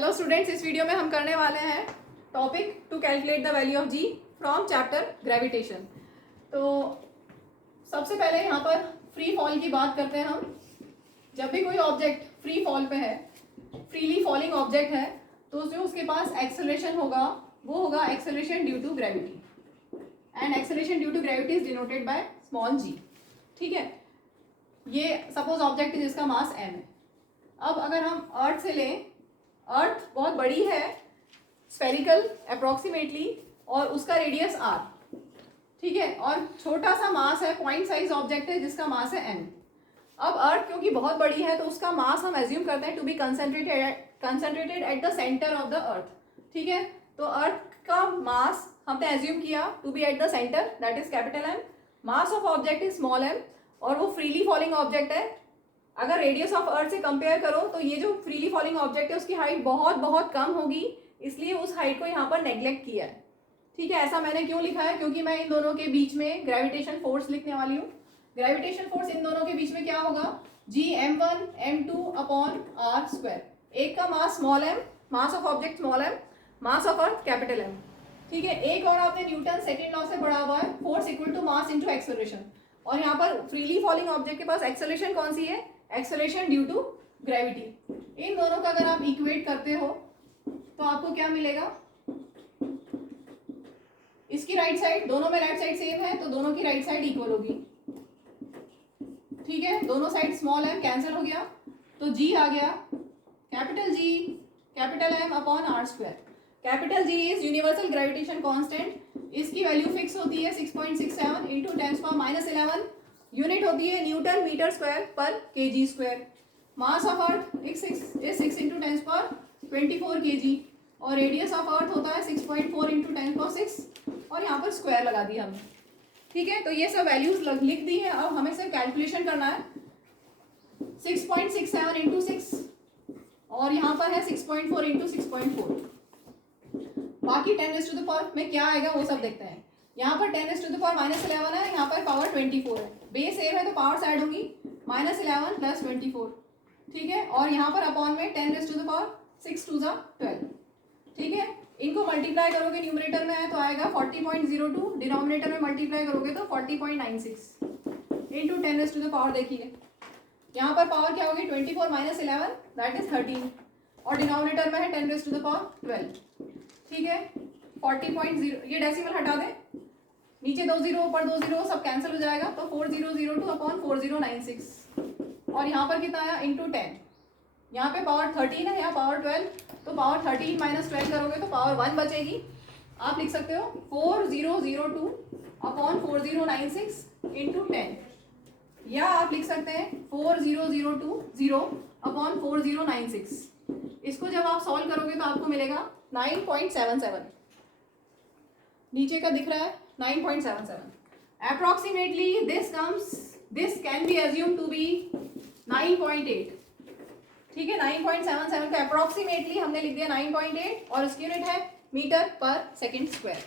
Hello students, इस video में हम करने वाले हैं topic to calculate the value of g from chapter gravitation. तो सबसे पहले यहाँ पर फ्री फॉल की बात करते हैं हम। जब भी कोई ऑब्जेक्ट फ्री फॉल पे है, फ्रीली फॉलिंग ऑब्जेक्ट है, तो जो उसके पास एक्सेलरेशन होगा वो होगा acceleration due to gravity, and acceleration due to gravity is denoted by small G. ठीक है, ये सपोज ऑब्जेक्ट जिसका मास m है। अब अगर हम अर्थ से लें, अर्थ बहुत बड़ी है, स्फेरिकल अप्रोक्सीमेटली, और उसका रेडियस r, ठीक है, और छोटा सा मास है, पॉइंट साइज ऑब्जेक्ट है जिसका मास है m। अब अर्थ क्योंकि बहुत बड़ी है तो उसका मास हम एज्यूम करते हैं to be concentrated at the centre of the earth. ठीक है, तो अर्थ का मास हमने एज्यूम किया to be at the centre, that is capital M। Mass of object is small m, और वो फ्रीली फॉलिंग ऑब्जेक्ट है। अगर रेडियस ऑफ अर्थ से कंपेयर करो तो ये जो फ्रीली फॉलिंग ऑब्जेक्ट है उसकी हाइट बहुत बहुत कम होगी, इसलिए उस हाइट को यहाँ पर नेग्लेक्ट किया है। ठीक है, ऐसा मैंने क्यों लिखा है, क्योंकि मैं इन दोनों के बीच में ग्रेविटेशन फोर्स लिखने वाली हूँ। ग्रेविटेशन फोर्स इन दोनों के बीच में क्या होगा, जी m1 m2 upon r square. एक का mass small m, mass of object small m, mass of earth capital M। ठीक है, एक और आपने न्यूटन सेकेंड लॉ से पढ़ा हुआ है, force equal to mass into acceleration. और यहाँ पर फ्रीली फॉलिंग ऑब्जेक्ट के पास एक्सेलरेशन कौन सी है, एक्सेलरेशन ड्यू टू ग्रेविटी। इन दोनों का अगर आप इक्वेट करते हो तो आपको क्या मिलेगा, इसकी राइट साइड, दोनों में राइट साइड सेम है तो दोनों की राइट साइड इक्वल होगी। ठीक है, दोनों साइड स्मॉल m कैंसिल हो गया, तो जी आ गया capital G capital M upon r square. Capital G is universal gravitation constant, इसकी वैल्यू फिक्स होती है 6.67 इंटू 10⁻11, यूनिट होती है न्यूटन मीटर स्क्वायर पर kg square. Mass of earth is 6 into 10⁻24 kg, और रेडियस ऑफ अर्थ होता है 6.4 into 10⁻6, और यहाँ पर स्क्वायर लगा दिया हमने। ठीक है, तो ये सब वैल्यूज लिख दी है। अब हमें सिर्फ कैलकुलेशन करना है। 6.67 इंटू 6, और यहाँ पर है 6.4 इंटू 6.4। बाकी 10⁻⁴ में क्या आएगा वो सब देखते हैं। यहाँ पर 10⁻⁻11 है, यहाँ पर पावर 24 है, बेस सेम है तो पावर ऐड होगी, -11 प्लस 24। ठीक है, और यहाँ पर अपॉन में 10⁻6 टू 12। ठीक है, इनको मल्टीप्लाई करोगे, न्यूमरेटर में है तो आएगा 40.02, डिनोमिनेटर में मल्टीप्लाई करोगे तो 40.96 इंटू 10⁻, देखिए यहाँ पर पावर क्या होगी, 24 - 11 दैट इज 13, और डिनोमिनेटर में है 10⁻12। ठीक है, 40.0, ये डेसिमल हटा दें, नीचे 2 0 ऊपर 2 0 सब कैंसिल हो जाएगा, तो 4002 अपॉन 4096, और यहाँ पर कितना आया इंटू 10। यहाँ पे पावर 13 है, यहाँ पावर 12, तो पावर 13 - 12 करोगे तो पावर 1 बचेगी। आप लिख सकते हो 4002 अपॉन 4096 इंटू 10, या आप लिख सकते हैं 4002 अपॉन 4096। इसको जब आप सॉल्व करोगे तो आपको मिलेगा 9.77, नीचे का दिख रहा है 9.77। Approximately this can be assume to be 9.8। ठीक है, 9.77 का अप्रोक्सीमेटली हमने लिख दिया 9.8, और इसकी यूनिट है मीटर पर सेकेंड स्क्वायर।